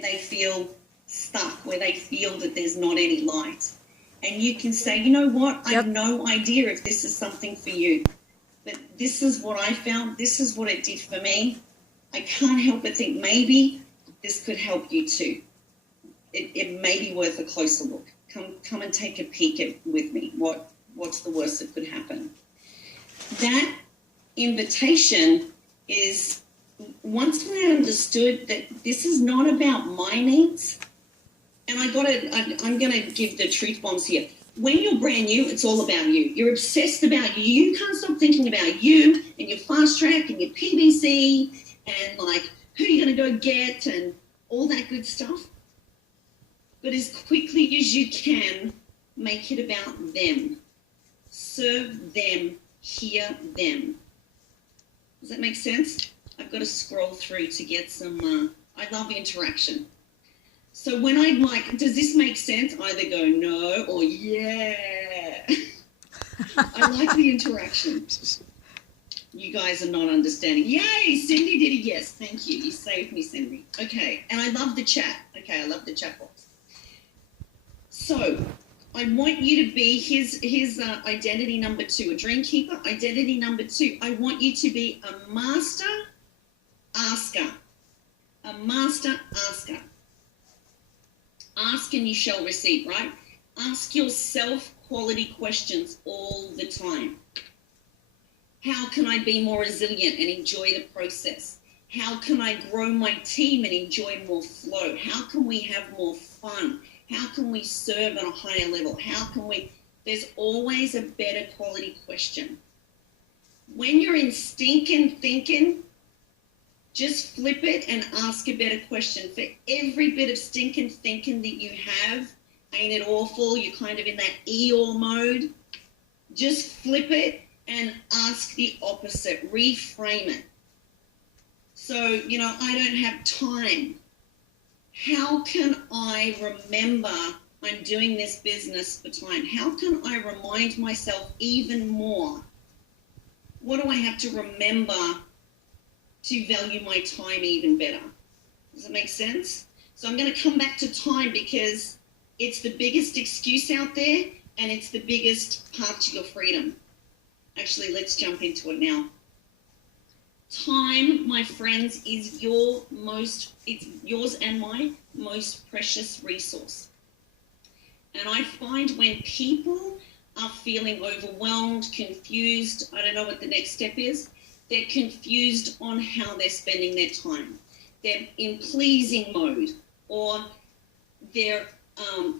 they feel stuck, where they feel that there's not any light. And you can say, you know what, I have no idea if this is something for you, but this is what I found, this is what it did for me. I can't help but think maybe this could help you too. It may be worth a closer look. Come and take a peek with me. What's the worst that could happen? That invitation is, once I understood that this is not about my needs, and I'm going to give the truth bombs here. When you're brand new, it's all about you. You're obsessed about you. You can't stop thinking about you and your fast track and your PBC and like who you're going to go get and all that good stuff. But as quickly as you can, make it about them. Serve them, hear them. Does that make sense? I've got to scroll through to get some, I love interaction. So when I'm like, does this make sense? Either go no or yeah. I like the interaction. You guys are not understanding. Yay, Cindy did a yes. Thank you. You saved me, Cindy. Okay, and I love the chat. Okay, I love the chat box. So I want you to be his identity number 2, a dream keeper. Identity number 2, I want you to be a master asker. A master asker. Ask and you shall receive, right? Ask yourself quality questions all the time. How can I be more resilient and enjoy the process? How can I grow my team and enjoy more flow? How can we have more fun? How can we serve on a higher level? How can we, there's always a better quality question. When you're in stinking thinking, just flip it and ask a better question. For every bit of stinking thinking that you have, ain't it awful? You're kind of in that Eeyore mode. Just flip it and ask the opposite. Reframe it. So, you know, I don't have time. How can I remember I'm doing this business for time? How can I remind myself even more? What do I have to remember to value my time even better? Does it make sense? So I'm going to come back to time because it's the biggest excuse out there and it's the biggest path to your freedom. Actually, let's jump into it now. Time, my friends, is it's yours and my most precious resource. And I find when people are feeling overwhelmed, confused, I don't know what the next step is, they're confused on how they're spending their time. They're in pleasing mode, or they're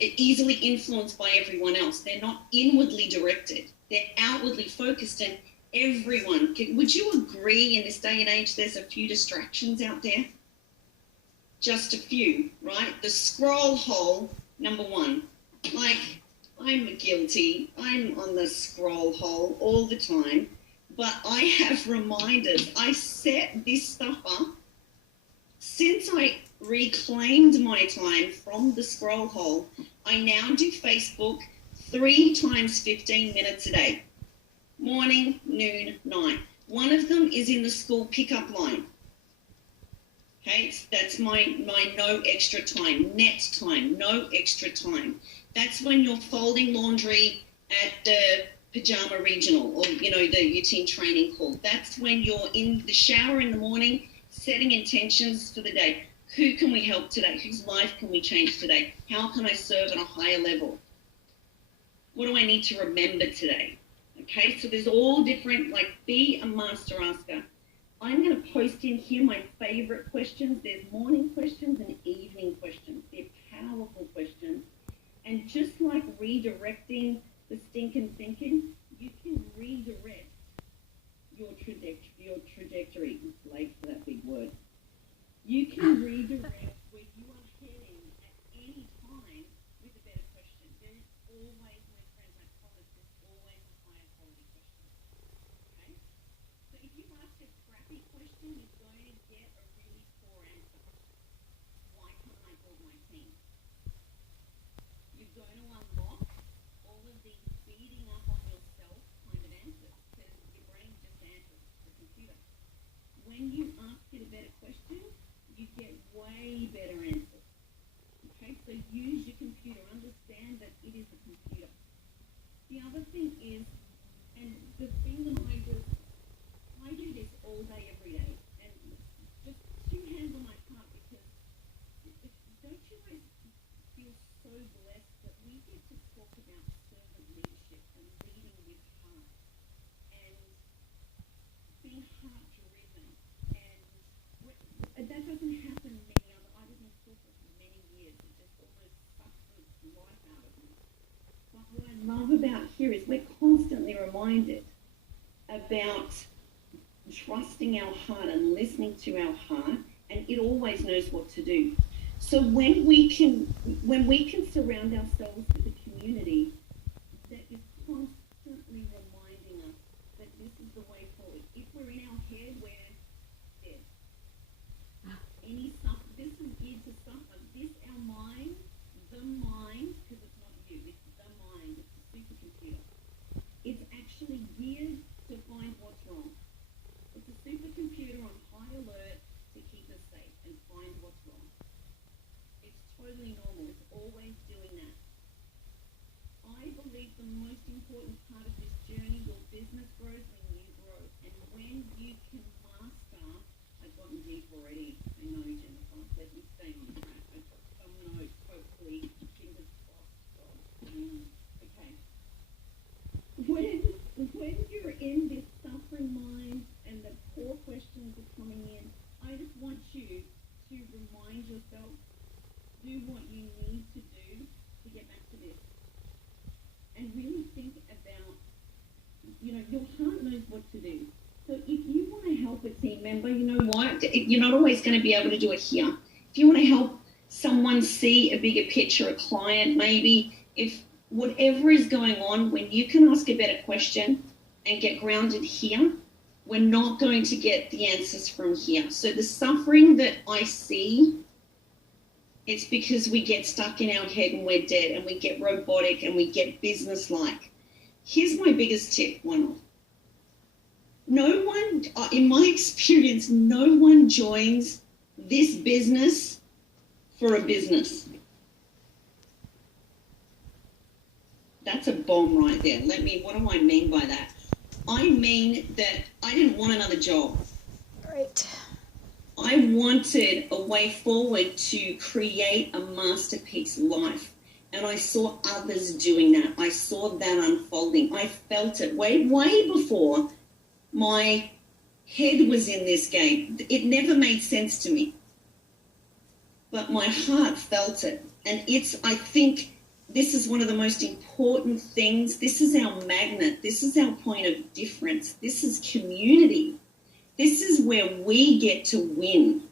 easily influenced by everyone else. They're not inwardly directed. They're outwardly focused. And everyone, would you agree in this day and age there's a few distractions out there? Just a few, right? The scroll hole, number 1. Like, I'm guilty. I'm on the scroll hole all the time. But I have reminders. I set this stuff up. Since I reclaimed my time from the scroll hole, I now do Facebook 3 times 15 minutes a day. Morning, noon, night. One of them is in the school pickup line. Okay, that's my no extra time, net time, no extra time. That's when you're folding laundry at the JPPajamaRegional or, you know, your team training call. That's when you're in the shower in the morning, setting intentions for the day. Who can we help today? Whose life can we change today? How can I serve on a higher level? What do I need to remember today? Okay, so there's all different, like, be a master asker. I'm going to post in here my favorite questions. There's morning questions and evening questions. They're powerful questions. And just like redirecting the stinking thinking, you can redirect your trajectory. I'm late for that big word. You can redirect where you are heading at any time with a better question. There is always, my friends, I promise, there's always a higher quality question. Okay? So if you ask a crappy question, you're going to get a really poor answer. Why can't I build my team? You're going to unlock all of these beating up on yourself kind of answers because your brain just answers the computer. When you ask it a better question, you get way better answers. about trusting our heart and listening to our heart, and it always knows what to do. So when we can surround ourselves with a community that is constantly reminding us that this is the way forward. If we're in our head, we're dead. This is geared to suffer. This, our mind, the mind, because it's not you, it's the mind, it's a supercomputer. It's actually geared to find what's wrong. It's a supercomputer on high alert to keep us safe and find what's wrong. It's totally normal. It's always doing that. I believe the most important part of this journey, your business grows when you grow. And when you can master, I've gotten deep already. I know, Jennifer. Let me stay on track. I've got some notes, hopefully. Fingers crossed. Okay. When you're in this suffering mind and the core questions are coming in, I just want you to remind yourself, do what you need to do to get back to this. And really think about, your heart knows what to do. So if you want to help a team member, you know what? You're not always going to be able to do it here. If you want to help someone see a bigger picture, a client, maybe, if whatever is going on, when you can ask a better question and get grounded here, we're not going to get the answers from here. So the suffering that I see, it's because we get stuck in our head and we're dead and we get robotic and we get business-like. Here's my biggest tip, no one, in my experience, no one joins this business for a business. That's a bomb right there. What do I mean by that? I mean that I didn't want another job. Right. I wanted a way forward to create a masterpiece life. And I saw others doing that. I saw that unfolding. I felt it way before my head was in this game. It never made sense to me. But my heart felt it. And I think this is one of the most important things. This is our magnet. This is our point of difference. This is community. This is where we get to win,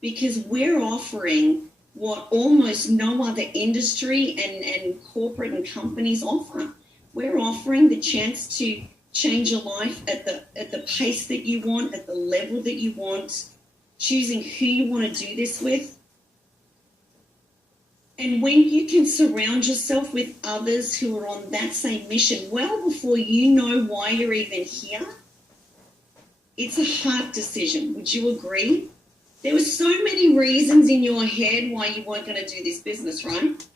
because we're offering what almost no other industry and corporate and companies offer. We're offering the chance to change your life at the pace that you want, at the level that you want, choosing who you want to do this with. And when you can surround yourself with others who are on that same mission, well before you know why you're even here, it's a hard decision. Would you agree? There were so many reasons in your head why you weren't going to do this business, right?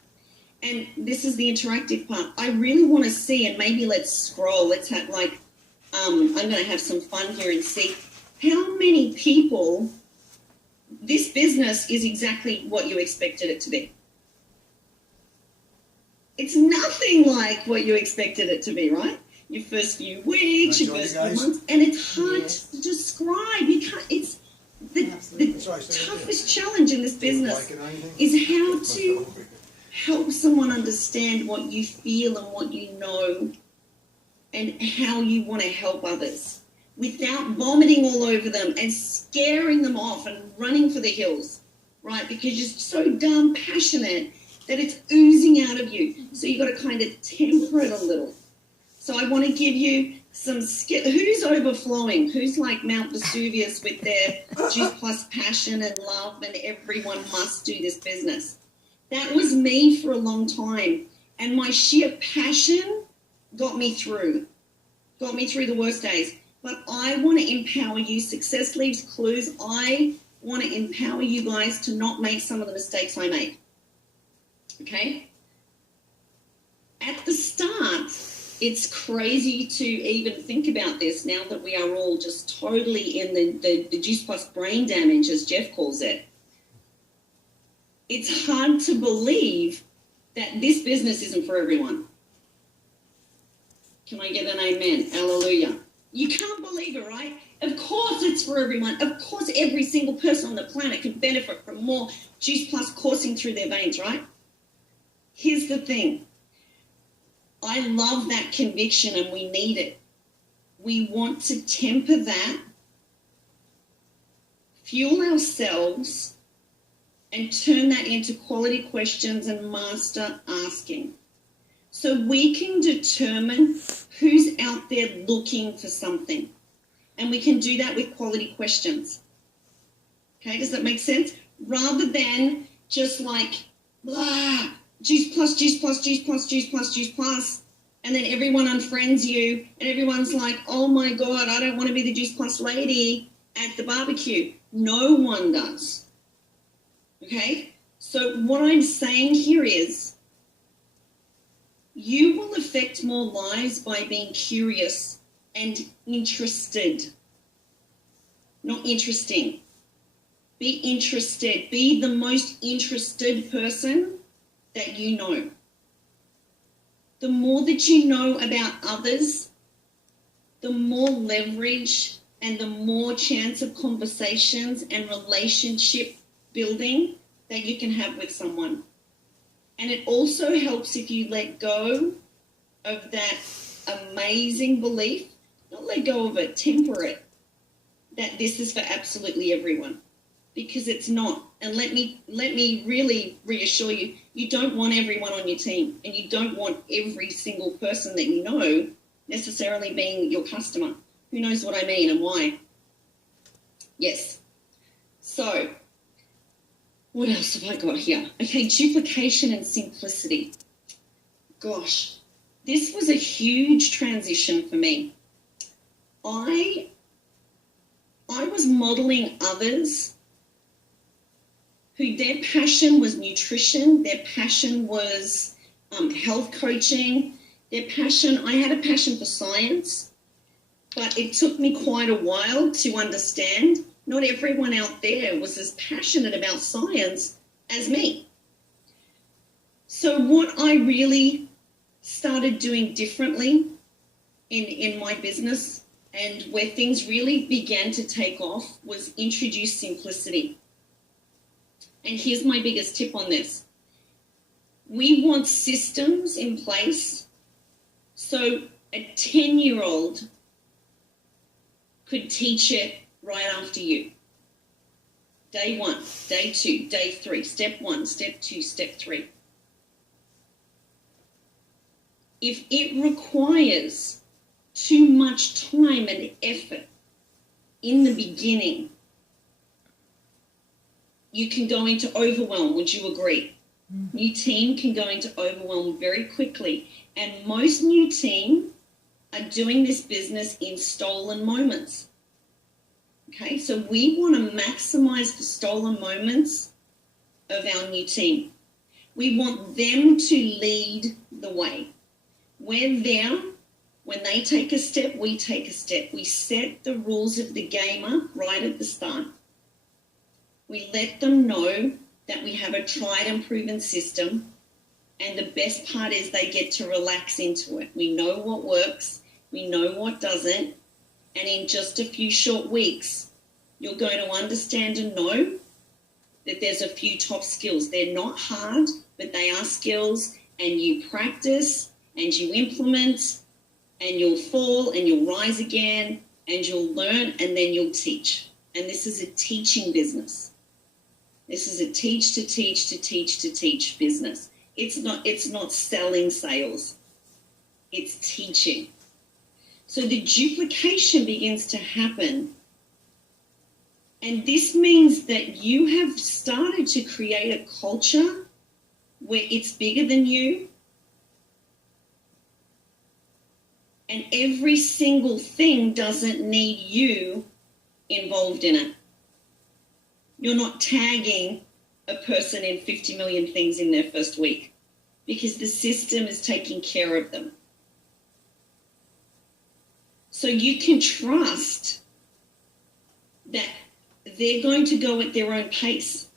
And this is the interactive part. I really want to see, and maybe let's scroll. Let's have I'm going to have some fun here and see how many people, this business is exactly what you expected it to be. It's nothing like what you expected it to be, right? Your first few weeks, your first few months, and it's hard to describe. It's the toughest challenge in this business is how to help someone understand what you feel and what you know and how you want to help others without vomiting all over them and scaring them off and running for the hills, right? Because you're so damn passionate that it's oozing out of you. So you've got to kind of temper it a little. So I want to give you some skill. Who's overflowing? Who's like Mount Vesuvius with their juice plus passion and love and everyone must do this business? That was me for a long time. And my sheer passion got me through the worst days. But I want to empower you. Success leaves clues. I want to empower you guys to not make some of the mistakes I made. Okay? At the start, it's crazy to even think about this now that we are all just totally in the juice plus brain damage, as Jeff calls it. It's hard to believe that this business isn't for everyone. Can I get an amen? Hallelujah. You can't believe it, right? Of course it's for everyone. Of course every single person on the planet can benefit from more juice plus coursing through their veins, right? Here's the thing. I love that conviction and we need it. We want to temper that, fuel ourselves, and turn that into quality questions and master asking. So we can determine who's out there looking for something. And we can do that with quality questions. Okay, does that make sense? Rather than just like, blah, juice plus, juice plus, juice plus, juice plus, juice plus, and then everyone unfriends you, and everyone's like, oh my God, I don't want to be the juice plus lady at the barbecue. No one does. Okay? So what I'm saying here is, you will affect more lives by being curious and interested. Not interesting. Be interested. Be the most interested person that you know. The more that you know about others, the more leverage and the more chance of conversations and relationship building that you can have with someone. And it also helps if you let go of that amazing belief, not let go of it, temper it, that this is for absolutely everyone, because it's not. And let me really reassure you, you don't want everyone on your team, and you don't want every single person that you know necessarily being your customer. Who knows what I mean and why? Yes. So, what else have I got here? Okay, duplication and simplicity. Gosh, this was a huge transition for me. I was modeling others who their passion was nutrition, their passion was health coaching, I had a passion for science, but it took me quite a while to understand not everyone out there was as passionate about science as me. So what I really started doing differently in my business, and where things really began to take off, was introduce simplicity. And here's my biggest tip on this. We want systems in place so a 10-year-old could teach it right after you. Day 1, day 2, day 3, step 1, step 2, step 3. If it requires too much time and effort in the beginning, you can go into overwhelm. Would you agree? New team can go into overwhelm very quickly. And most new team are doing this business in stolen moments. Okay, so we want to maximize the stolen moments of our new team. We want them to lead the way. We're there. When they take a step, we take a step. We set the rules of the game up right at the start. We let them know that we have a tried and proven system, and the best part is they get to relax into it. We know what works, we know what doesn't, and in just a few short weeks, you're going to understand and know that there's a few top skills. They're not hard, but they are skills, and you practice and you implement, and you'll fall and you'll rise again, and you'll learn, and then you'll teach. And this is a teaching business. This is a teach to teach to teach to teach business. It's not selling sales. It's teaching. So the duplication begins to happen. And this means that you have started to create a culture where it's bigger than you. And every single thing doesn't need you involved in it. You're not tagging a person in 50 million things in their first week, because the system is taking care of them. So you can trust that they're going to go at their own pace.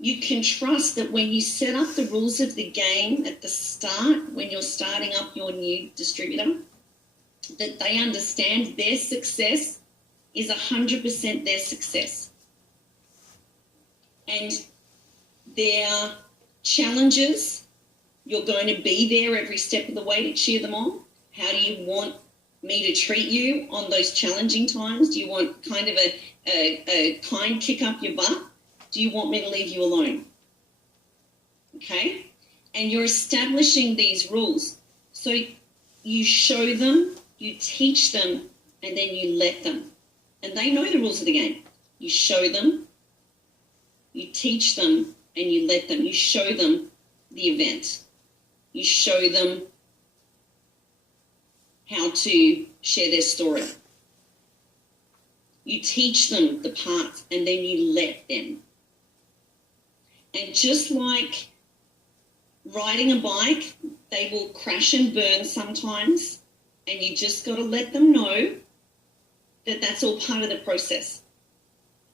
You can trust that when you set up the rules of the game at the start, when you're starting up your new distributor, that they understand their success is 100% their success. And their challenges, you're going to be there every step of the way to cheer them on. How do you want me to treat you on those challenging times? Do you want kind of a kind kick up your butt? Do you want me to leave you alone? Okay? And you're establishing these rules. So you show them, you teach them, and then you let them. And they know the rules of the game. You show them, you teach them, and you let them. You show them the event. You show them how to share their story. You teach them the parts, and then you let them. And just like riding a bike, they will crash and burn sometimes, and you just got to let them know that that's all part of the process.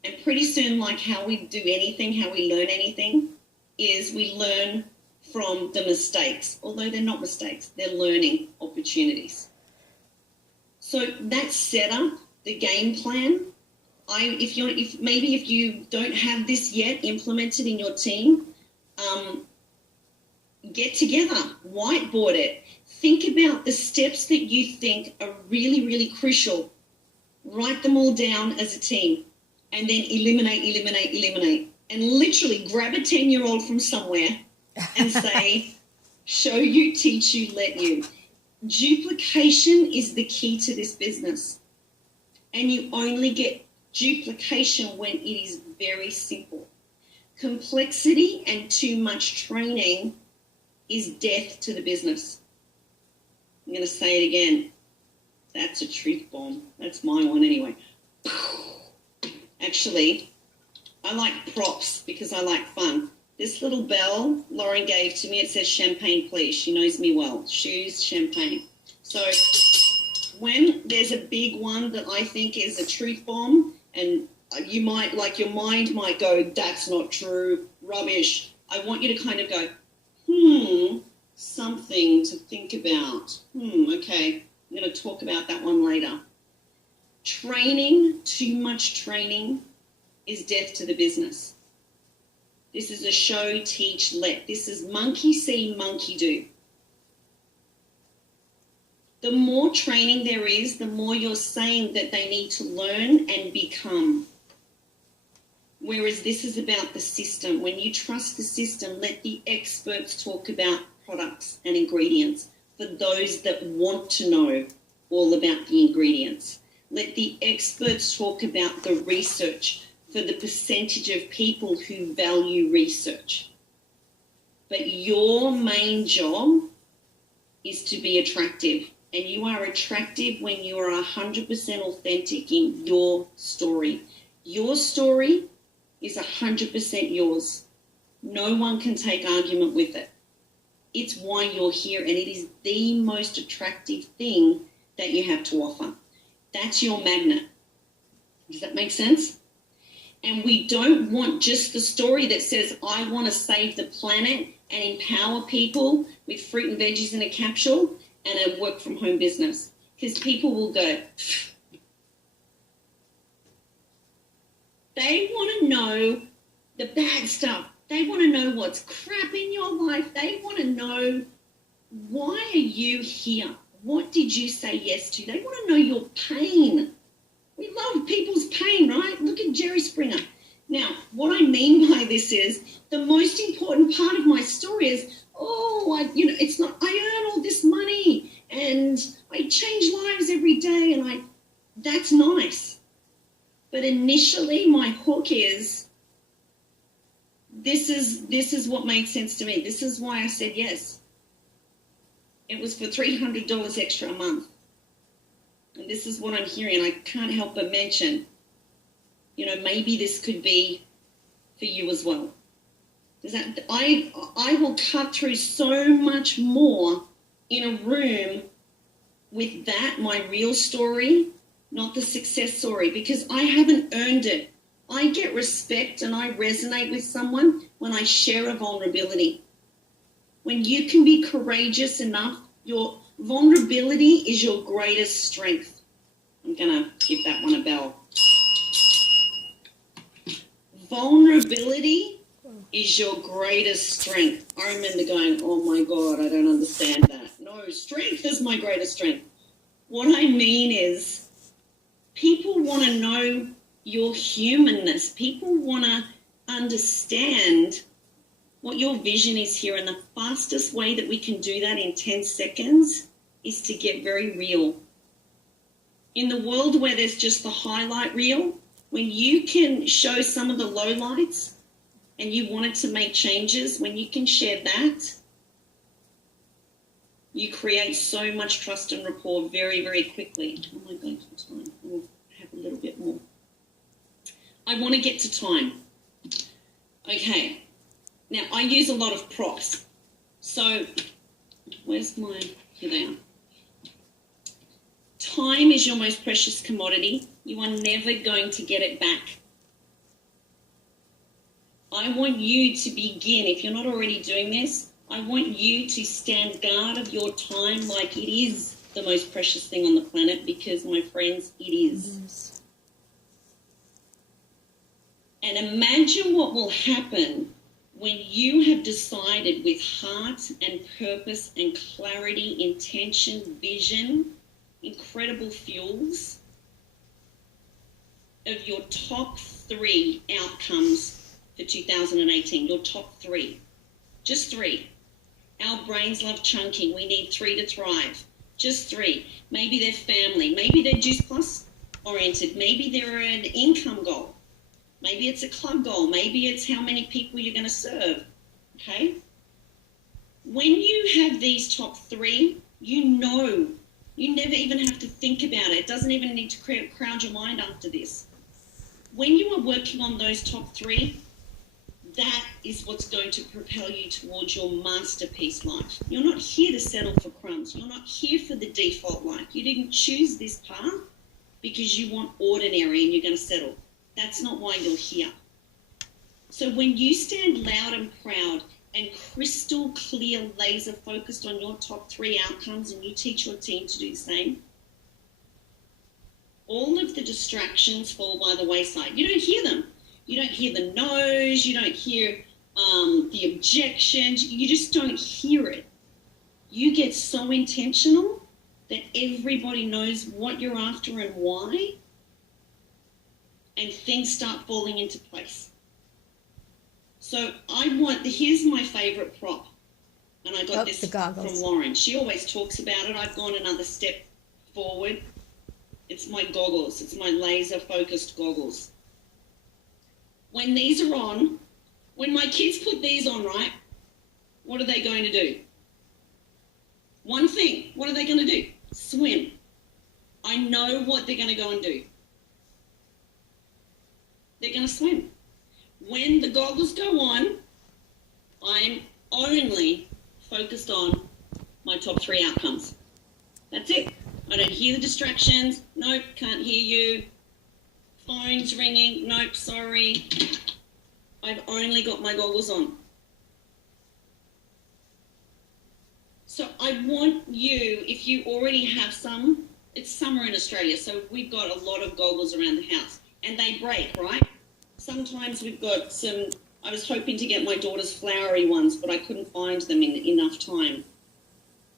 And pretty soon, like how we do anything, how we learn anything, is we learn from the mistakes. Although they're not mistakes, they're learning opportunities. So that setup, the game plan, if you don't have this yet implemented in your team, get together, whiteboard it. Think about the steps that you think are really, really crucial. Write them all down as a team, and then eliminate. And literally grab a 10-year-old from somewhere and say, show you, teach you, let you. Duplication is the key to this business. And you only get duplication when it is very simple. Complexity and too much training is death to the business. I'm going to say it again. That's a truth bomb. That's my one anyway. Actually, I like props because I like fun. This little bell Lauren gave to me, it says champagne, please. She knows me well. Shoes, champagne. So when there's a big one that I think is a truth bomb, and you might, like, your mind might go, that's not true, rubbish. I want you to kind of go, something to think about. Okay, I'm going to talk about that one later. Training, too much training, is death to the business. This is a show, teach, let. This is monkey see, monkey do. The more training there is, the more you're saying that they need to learn and become. Whereas this is about the system. When you trust the system, let the experts talk about products and ingredients for those that want to know all about the ingredients. Let the experts talk about the research for the percentage of people who value research. But your main job is to be attractive. And you are attractive when you are 100% authentic in your story. Your story is 100% yours. No one can take argument with it. It's why you're here, and it is the most attractive thing that you have to offer. That's your magnet. Does that make sense? And we don't want just the story that says, I want to save the planet and empower people with fruit and veggies in a capsule and a work from home business. Because people will go, they want to know the bad stuff. They want to know what's crap in your life. They want to know, why are you here? What did you say yes to? They want to know your pain. We love people's pain, right? Look at Jerry Springer. Now, what I mean by this is the most important part of my story is, it's not, I earn all this money and I change lives every day, and that's nice. But initially my hook is, this is what made sense to me. This is why I said yes. It was for $300 extra a month. And this is what I'm hearing. I can't help but mention, maybe this could be for you as well. I will cut through so much more in a room with that, my real story, not the success story, because I haven't earned it. I get respect and I resonate with someone when I share a vulnerability. When you can be courageous enough, your vulnerability is your greatest strength. I'm going to give that one a bell. Vulnerability is your greatest strength. I remember going, oh my God, I don't understand that. No, strength is my greatest strength. What I mean is people want to know your humanness. People want to understand what your vision is here. And the fastest way that we can do that in 10 seconds is to get very real. In the world where there's just the highlight reel, when you can show some of the lowlights and you wanted to make changes, when you can share that, you create so much trust and rapport very, very quickly. Oh my God, time. I'll have a little bit more. I want to get to time. Okay. Now, I use a lot of props. So, where's my... Here they are. Time is your most precious commodity. You are never going to get it back. I want you to begin, if you're not already doing this, I want you to stand guard of your time like it is the most precious thing on the planet, because, my friends, it is. Yes. And imagine what will happen when you have decided with heart and purpose and clarity, intention, vision, incredible fuels of your top 3 outcomes for 2018, your top 3. Just 3. Our brains love chunking. We need 3 to thrive. Just 3. Maybe they're family. Maybe they're Juice Plus oriented. Maybe they're an income goal. Maybe it's a club goal. Maybe it's how many people you're going to serve. Okay? When you have these top 3, you know. You never even have to think about it. It doesn't even need to crowd your mind after this. When you are working on those top 3, that is what's going to propel you towards your masterpiece life. You're not here to settle for crumbs. You're not here for the default life. You didn't choose this path because you want ordinary and you're going to settle. That's not why you're here. So when you stand loud and proud and crystal clear, laser focused on your top 3 outcomes, and you teach your team to do the same, all of the distractions fall by the wayside. You don't hear them. You don't hear the no's. You don't hear the objections. You just don't hear it. You get so intentional that everybody knows what you're after and why, and things start falling into place. So here's my favorite prop, and I got this from Lauren. She always talks about it. I've gone another step forward. It's my goggles. It's my laser-focused goggles. When these are on, when my kids put these on, right, what are they going to do? One thing. What are they going to do? Swim. I know what they're going to go and do. They're going to swim. When the goggles go on, I'm only focused on my top 3 outcomes. That's it. I don't hear the distractions. Nope, can't hear you. Phone's ringing. Nope, sorry. I've only got my goggles on. So I want you, if you already have some, it's summer in Australia, so we've got a lot of goggles around the house. And they break, right? Sometimes we've got some, I was hoping to get my daughter's flowery ones, but I couldn't find them in enough time.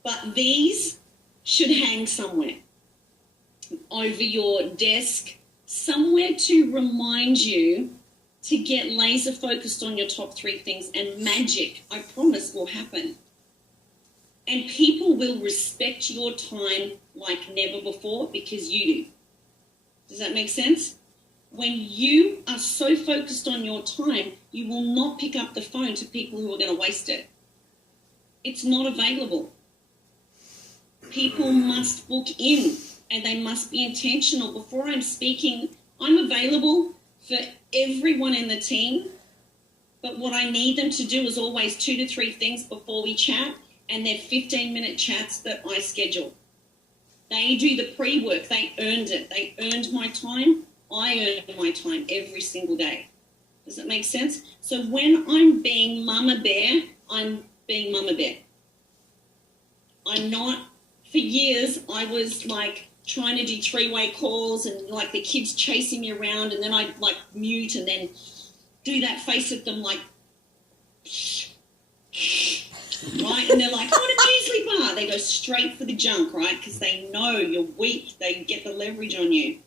But these should hang somewhere. Over your desk, somewhere to remind you to get laser focused on your top 3 things, and magic, I promise, will happen. And people will respect your time like never before because you do. Does that make sense? When you are so focused on your time, you will not pick up the phone to people who are going to waste it. It's not available. People must book in, and they must be intentional. Before I'm speaking, I'm available for everyone in the team, but what I need them to do is always 2 to 3 things before we chat, and they're 15-minute chats that I schedule. They do the pre-work. They earned it. They earned my time. I earn my time every single day. Does that make sense? So when I'm being Mama Bear, I'm being Mama Bear. I'm not, for years, I was like trying to do 3-way calls and like the kids chasing me around, and then I'd like mute and then do that face at them like, right? And they're like, I want a muesli bar. they go straight for the junk, right? Because they know you're weak. They get the leverage on you.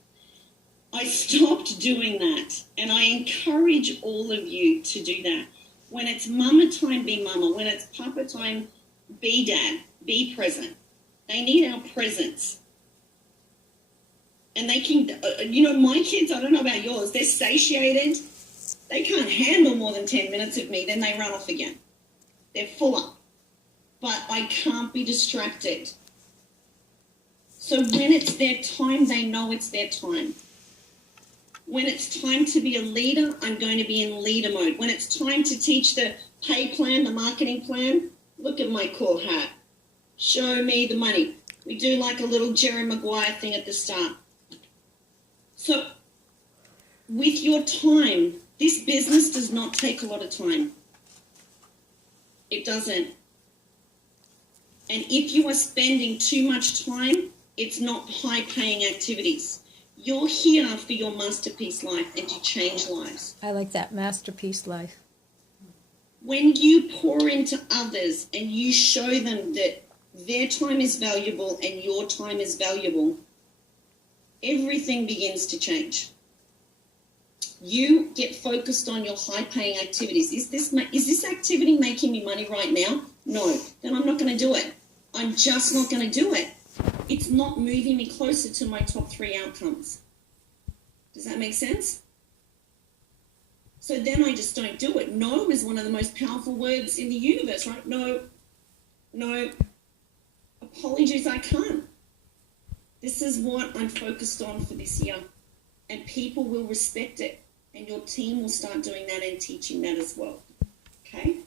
I stopped doing that, and I encourage all of you to do that. When it's mama time, be mama. When it's papa time, be dad. Be present. They need our presence. And they can, my kids, I don't know about yours, they're satiated. They can't handle more than 10 minutes of me, then they run off again. They're full up. But I can't be distracted. So when it's their time, they know it's their time. When it's time to be a leader, I'm going to be in leader mode. When it's time to teach the pay plan, the marketing plan, look at my cool hat. Show me the money. We do like a little Jerry Maguire thing at the start. So with your time, this business does not take a lot of time. It doesn't. And if you are spending too much time, it's not high-paying activities. You're here for your masterpiece life and to change lives. I like that, masterpiece life. When you pour into others and you show them that their time is valuable and your time is valuable, everything begins to change. You get focused on your high-paying activities. Is this activity making me money right now? No. Then I'm not going to do it. I'm just not going to do it. It's not moving me closer to my top 3 outcomes. Does that make sense? So then I just don't do it. No is one of the most powerful words in the universe, right? No. Apologies, I can't. This is what I'm focused on for this year. And people will respect it. And your team will start doing that and teaching that as well. Okay?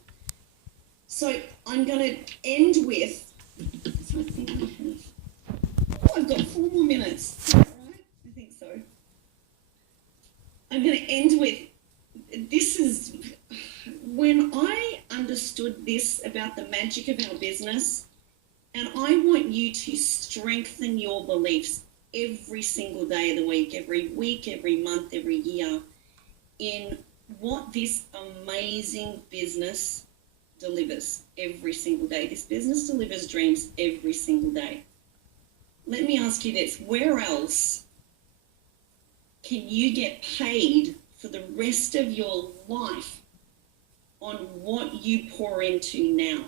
So I'm going to end with, I've got 4 more minutes. Is that right? I think so. I'm going to end with, this is, when I understood this about the magic of our business, and I want you to strengthen your beliefs every single day of the week, every month, every year, in what this amazing business delivers every single day. This business delivers dreams every single day. Let me ask you this. Where else can you get paid for the rest of your life on what you pour into now?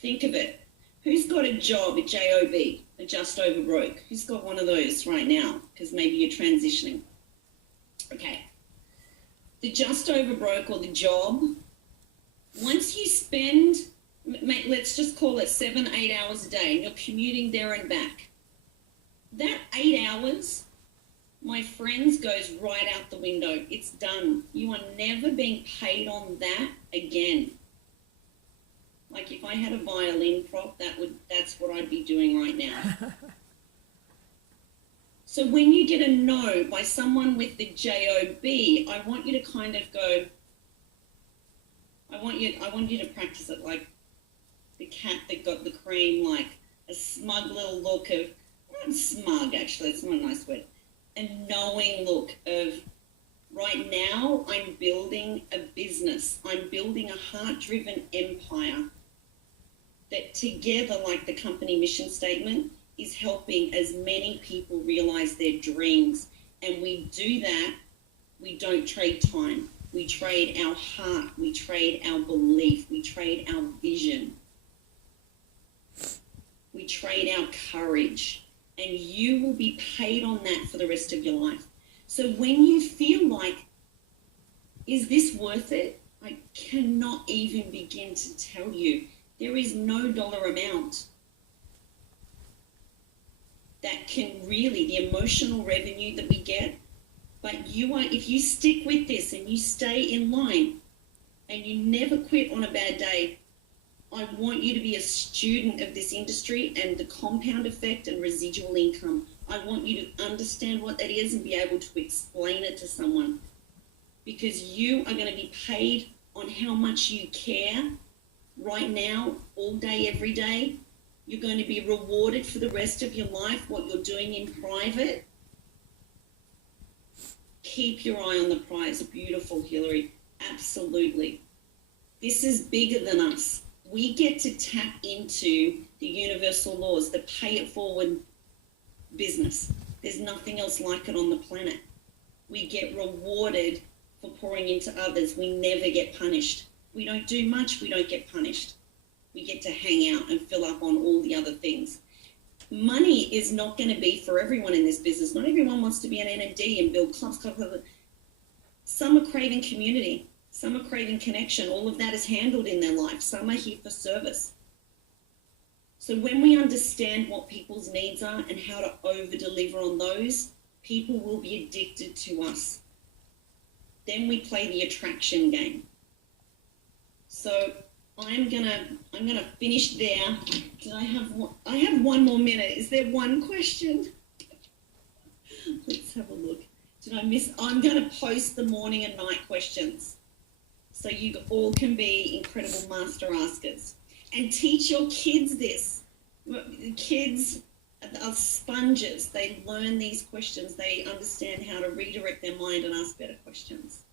Think of it. Who's got a job at JOB, a just over broke? Who's got one of those right now? Because maybe you're transitioning. Okay. The just over broke or the job, once you spend, let's just call it 7-8 hours a day, and you're commuting there and back, that 8 hours, my friends, goes right out the window. It's done. You are never being paid on that again. Like if I had a violin prop, that's what I'd be doing right now. So when you get a no by someone with the JOB, I want you to kind of go, I want you to practice it like the cat that got the cream, like a smug little look of, not smug actually, it's not a nice word, a knowing look of, right now I'm building a business, I'm building a heart-driven empire that together, like the company mission statement, is helping as many people realize their dreams. And we do that, we don't trade time. We trade our heart, we trade our belief, we trade our vision. We trade our courage. And you will be paid on that for the rest of your life. So when you feel like, is this worth it? I cannot even begin to tell you. There is no dollar amount that can really, the emotional revenue that we get, but if you stick with this and you stay in line and you never quit on a bad day, I want you to be a student of this industry and the compound effect and residual income. I want you to understand what that is and be able to explain it to someone, because you are going to be paid on how much you care right now, all day, every day. You're going to be rewarded for the rest of your life, what you're doing in private. Keep your eye on the prize. Beautiful, Hillary. Absolutely. This is bigger than us. we get to tap into the universal laws, the pay it forward business. There's nothing else like it on the planet. We get rewarded for pouring into others. We never get punished. We don't do much, we don't get punished. We get to hang out and fill up on all the other things. Money is not going to be for everyone in this business. Not everyone wants to be an NMD and build clubs. Some are craving community. Some are craving connection. All of that is handled in their life. Some are here for service. So when we understand what people's needs are and how to over-deliver on those, people will be addicted to us. Then we play the attraction game. So I'm gonna finish there. I have one more minute. Is there one question? Let's have a look. Did I miss? I'm gonna post the morning and night questions, so you all can be incredible master askers. And teach your kids this. The kids are sponges. They learn these questions. They understand how to redirect their mind and ask better questions.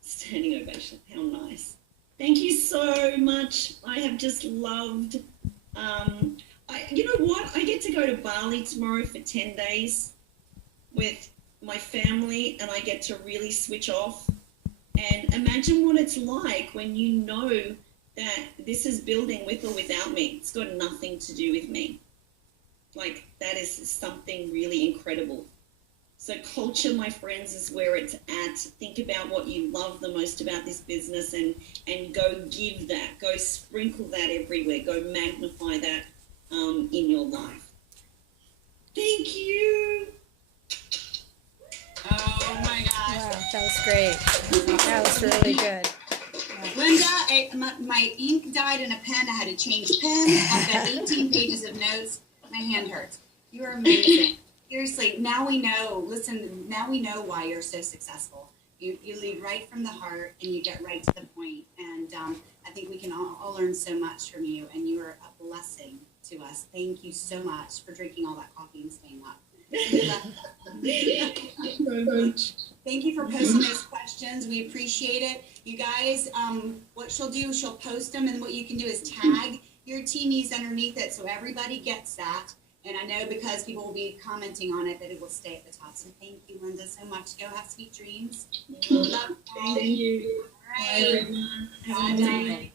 Standing ovation. How nice. Thank you so much. I have just loved, you know what? I get to go to Bali tomorrow for 10 days with my family, and I get to really switch off and imagine what it's like when you know that this is building with or without me. It's got nothing to do with me. Like, that is something really incredible. So culture, my friends, is where it's at. Think about what you love the most about this business and go give that. Go sprinkle that everywhere. Go magnify that in your life. Thank you. Oh my gosh. Wow, that was great. That was really good. Linda, my ink died in a pen. I had to change pens. I've got 18 pages of notes. My hand hurts. You are amazing. Seriously, now we know. Listen, now we know why you're so successful. You lead right from the heart and you get right to the point. And I think we can all learn so much from you. And you are a blessing to us. Thank you so much for drinking all that coffee and staying up. Thank you very much. Thank you for posting those questions. We appreciate it. You guys, what she'll do, she'll post them, and what you can do is tag your teamies underneath it so everybody gets that. And I know because people will be commenting on it that it will stay at the top. So thank you, Linda, so much. Go have sweet dreams. Love you. Thank you. All right. Bye, everyone. Have a good night.